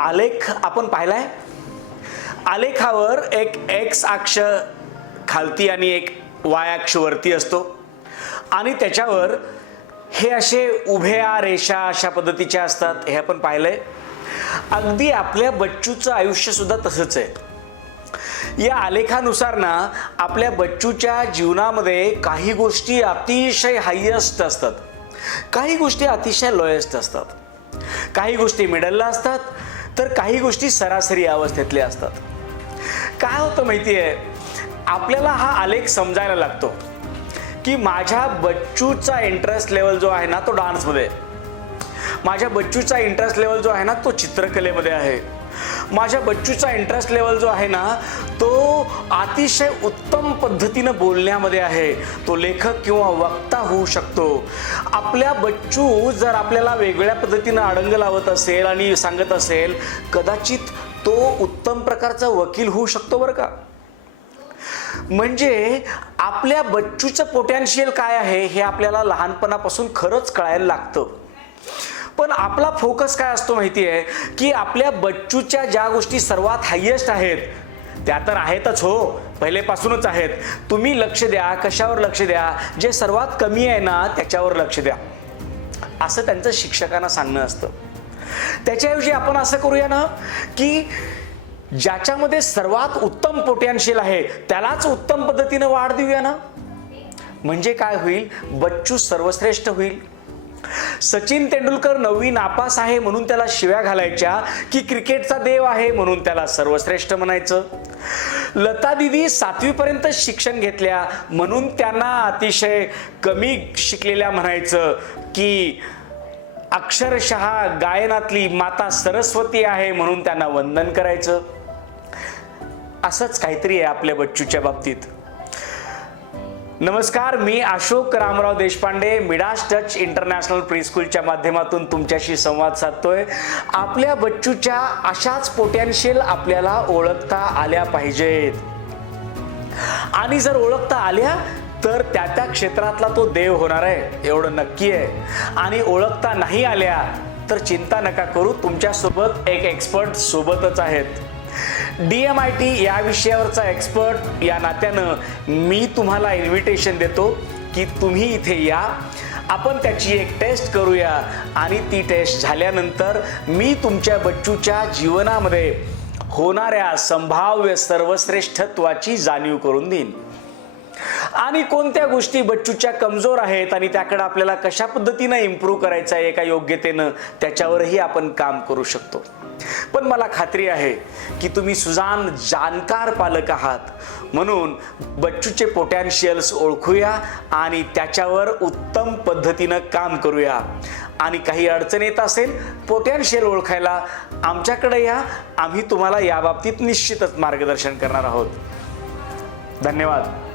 आलेख आपण पाहिलाय? आलेखावर एक एक्स अक्ष खालती आणि एक वाय अक्ष वरती असतो. आणि त्याच्यावर हे असे उभ्या रेषा अशा पद्धतीच्या असतात हे आपण पाहिलंय. अगदी आपल्या बच्चूचं आयुष्य सुद्धा तसंच आहे. या आलेखानुसार ना आपल्या बच्चूच्या जीवनामध्ये काही गोष्टी अतिशय हायेस्ट असतात. काही गोष्टी अतिशय लोएस्ट असतात. काही गोष्टी मिडलला असतात तर काही गोष्टी सरासरी अवस्थेतल्या असतात. काय होतं माहिती आहे आपल्याला हा आलेख समजायला लागतो की माझ्या बच्चूचा इंटरेस्ट लेवल जो आहे ना तो डान्समध्ये माझ्या बच्चूचा इंटरेस्ट लेवल जो आहे ना तो चित्रकलेमध्ये आहे. माझ्या बच्चूचा इंटरेस्ट लेवल जो आहे ना तो अतिशय उत्तम पद्धतीनं बोलण्यामध्ये आहे. तो लेखक किंवा वक्ता होऊ शकतो. आपल्या बच्चू जर आपल्याला वेगळ्या पद्धतीनं अडंग लावत असेल आणि सांगत असेल कदाचित तो उत्तम प्रकारचा वकील होऊ शकतो बरं का? म्हणजे आपल्या बच्चूचं पोटॅन्शियल काय आहे हे आपल्याला लहानपणापासून खरंच कळायला लागतं. पण आपला फोकस काय असतो माहिती आहे की आपल्या बच्चूच्या ज्या गोष्टी सर्वात हायेस्ट आहेत त्या तर आहेतच हो. पहिलेपासूनच आहेत. तुम्ही लक्ष द्या कशावर लक्ष द्या? जे सर्वात कमी आहे ना त्याच्यावर लक्ष द्या. असं त्यांचं शिक्षकांना सांगणं असतं. त्याच्याऐवजी आपण असं करूया ना की ज्याच्यामध्ये सर्वात उत्तम पोटेन्शियल आहे त्यालाच उत्तम पद्धतीनं वाढ देऊया ना. म्हणजे काय होईल? बच्चू सर्वश्रेष्ठ होईल. सचिन तेंडुलकर नववी नापास आहे म्हणून त्याला शिव्या घालायच्या की क्रिकेटचा देव आहे म्हणून त्याला सर्वश्रेष्ठ म्हणायचं. लता दिदी सातवीपर्यंत शिक्षण घेतल्या म्हणून त्यांना अतिशय कमी शिकलेल्या म्हणायचं की अक्षरशः गायनातली माता सरस्वती आहे म्हणून त्यांना वंदन करायचं. असंच काहीतरी आहे आपल्या बच्चूच्या बाबतीत. नमस्कार मी Ashok Ramrao Deshpande Midas touch international प्रीस्कूलच्या माध्यमातून तुमच्याशी संवाद साधतोय. आपल्या बच्चूच्या अशाच पोटेन्शियल आपल्याला ओळखता आल्या पाहिजेत. आणि जर ओळखता आल्या तर त्या त्या क्षेत्रातला तो देव होणार आहे एवढं नक्की आहे. आणि ओळखता नाही आल्या तर चिंता नका करू तुमच्यासोबत एक एक्सपर्ट सोबतच आहेत. डी एम आय टी या विषयावरचा एक्सपर्ट या नात्यानं मी तुम्हाला इन्व्हिटेशन देतो की तुम्ही इथे या. आपण त्याची एक टेस्ट करूया. आणि ती टेस्ट झाल्यानंतर मी तुमच्या बच्चूच्या जीवनामध्ये होणाऱ्या संभाव्य सर्वश्रेष्ठत्वाची जाणीव करून देईन. आणि कोणत्या गोष्टी बच्चूच्या कमजोर आहेत आणि त्याकडे आपल्याला कशा पद्धतीनं इम्प्रूव्ह करायचं आहे एका योग्यतेनं त्याच्यावरही आपण काम करू शकतो. पण मला खात्री आहे की तुम्ही सुजान जाणकार पालक आहात. म्हणून बच्चूचे पोटॅन्शियल्स ओळखूया आणि त्याच्यावर उत्तम पद्धतीनं काम करूया. आणि काही अडचण येत असेल पोटॅन्शियल ओळखायला आमच्याकडे या. आम्ही तुम्हाला याबाबतीत निश्चितच मार्गदर्शन करणार आहोत. धन्यवाद.